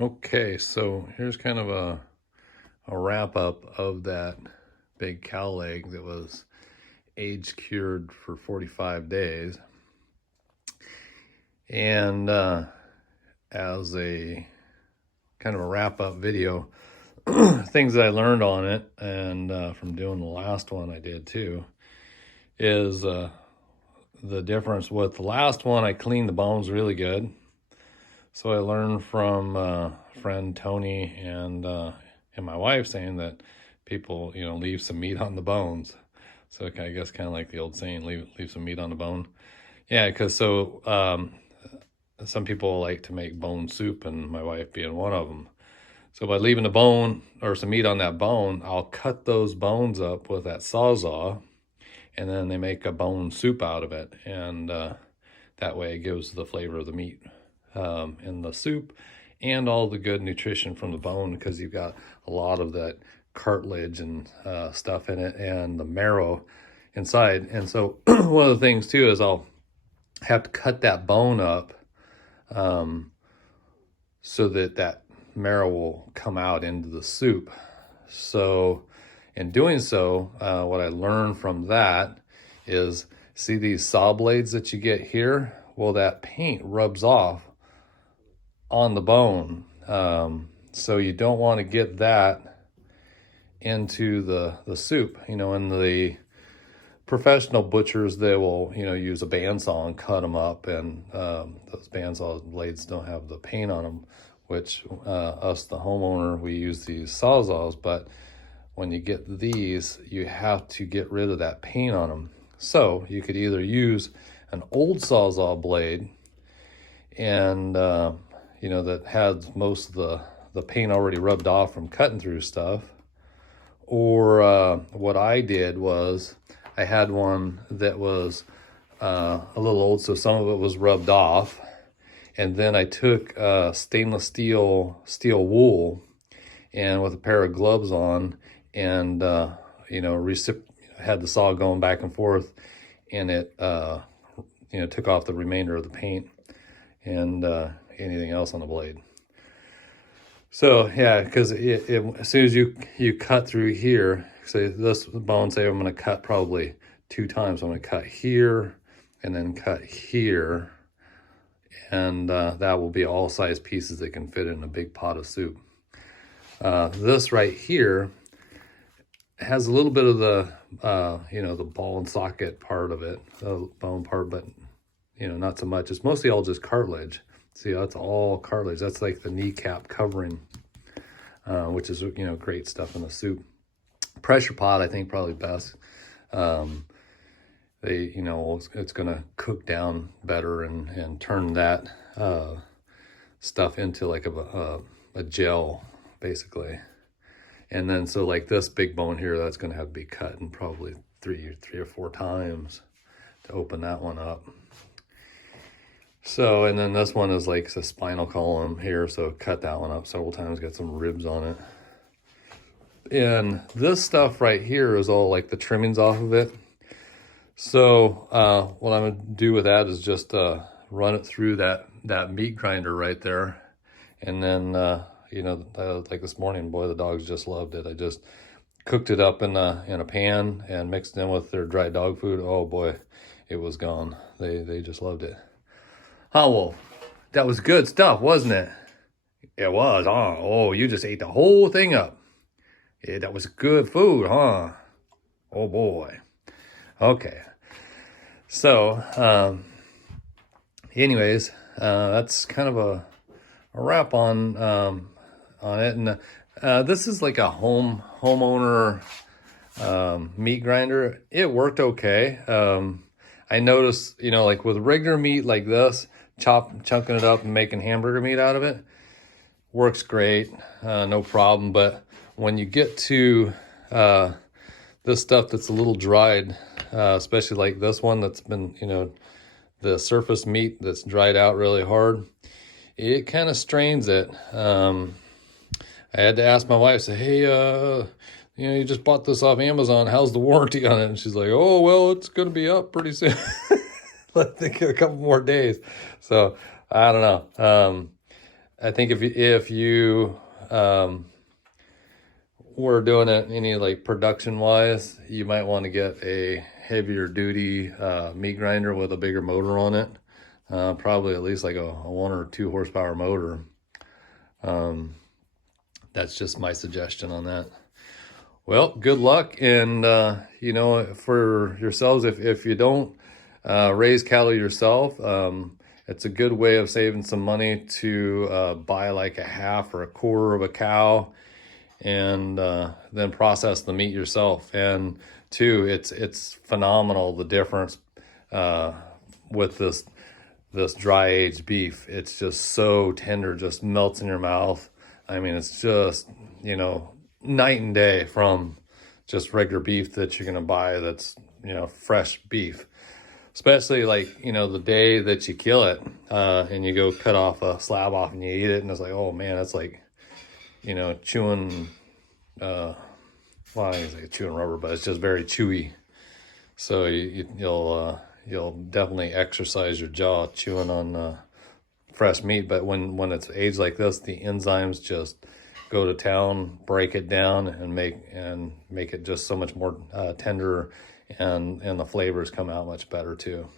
Okay, so here's kind of a wrap up of that big cow leg that was age cured for 45 days. And as a kind of a wrap up video, things that I learned on it and from doing the last one I did too is the difference with the last one. I cleaned the bones really good. So I learned from friend Tony and my wife saying that people, leave some meat on the bones. So I guess kind of like the old saying, leave some meat on the bone. Yeah, because some people like to make bone soup, and my wife being one of them. So by leaving a bone or some meat on that bone, I'll cut those bones up with that Sawzall, and then they make a bone soup out of it, and that way it gives the flavor of the meat in the soup and all the good nutrition from the bone, because you've got a lot of that cartilage and stuff in it and the marrow inside. And so one of the things too is I'll have to cut that bone up so that marrow will come out into the soup. So in doing so, what I learned from that is, see these saw blades that you get here? Well, that paint rubs off on the bone. So you don't want to get that into the soup. In the professional butchers, they will, use a bandsaw and cut them up, and those bandsaw blades don't have the paint on them, which us, the homeowner, we use these Sawzalls, but when you get these, you have to get rid of that paint on them. So you could either use an old Sawzall blade and that has most of the paint already rubbed off from cutting through stuff. Or what I did was I had one that was a little old, so some of it was rubbed off. And then I took stainless steel wool, and with a pair of gloves on, and had the saw going back and forth, and it took off the remainder of the paint and anything else on the blade. So yeah, because as soon as you cut through here, say this bone, say I'm going to cut probably 2 times. I'm going to cut here and then cut here, and that will be all size pieces that can fit in a big pot of soup. This right here has a little bit of the the ball and socket part of it, the bone part, but not so much. It's mostly all just cartilage. See, that's all cartilage. That's like the kneecap covering, which is great stuff in the soup. Pressure pot, I think, probably best. It's gonna cook down better and turn that stuff into like a gel, basically. And then so like this big bone here, that's gonna have to be cut in probably three or 4 times to open that one up. So, and then this one is like the spinal column here, so cut that one up several times, got some ribs on it. And this stuff right here is all like the trimmings off of it. So what I'm gonna do with that is just run it through that meat grinder right there. And then, like this morning, boy, the dogs just loved it. I just cooked it up in a pan and mixed it in with their dry dog food. Oh boy, it was gone. They just loved it. Oh, well, that was good stuff, wasn't it? It was, huh? Oh, you just ate the whole thing up. Yeah, that was good food, huh? Oh boy. Okay. So, anyways, that's kind of a wrap on it. And this is like a homeowner meat grinder. It worked okay. I noticed, like with regular meat like this, chunking it up and making hamburger meat out of it works great, no problem. But when you get to this stuff that's a little dried, especially like this one that's been, the surface meat that's dried out really hard, it kind of strains it. I had to ask my wife, say, hey, you just bought this off Amazon. How's the warranty on it? And she's like, oh, well, it's going to be up pretty soon. Let's think a couple more days. So I don't know. I think if you were doing it any like production wise, you might want to get a heavier duty meat grinder with a bigger motor on it. Probably at least like a 1 or 2 horsepower motor. That's just my suggestion on that. Well, good luck, and you know, for yourselves, if you don't raise cattle yourself, it's a good way of saving some money to buy like a half or a quarter of a cow, and then process the meat yourself. And two, it's phenomenal the difference with this dry aged beef. It's just so tender, just melts in your mouth. I mean, it's just, you know, night and day from just regular beef that you're going to buy that's, you know, fresh beef. Especially like, you know, the day that you kill it and you go cut off a slab off and you eat it, and it's like, oh man, it's like, you know, chewing, well, I think it's like chewing rubber, but it's just very chewy. So you'll definitely exercise your jaw chewing on fresh meat. But when it's aged like this, the enzymes just go to town, break it down, and make it just so much more tender, and the flavors come out much better too.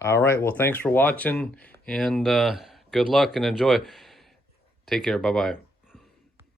All right, well, thanks for watching, and good luck and enjoy. Take care. Bye-bye.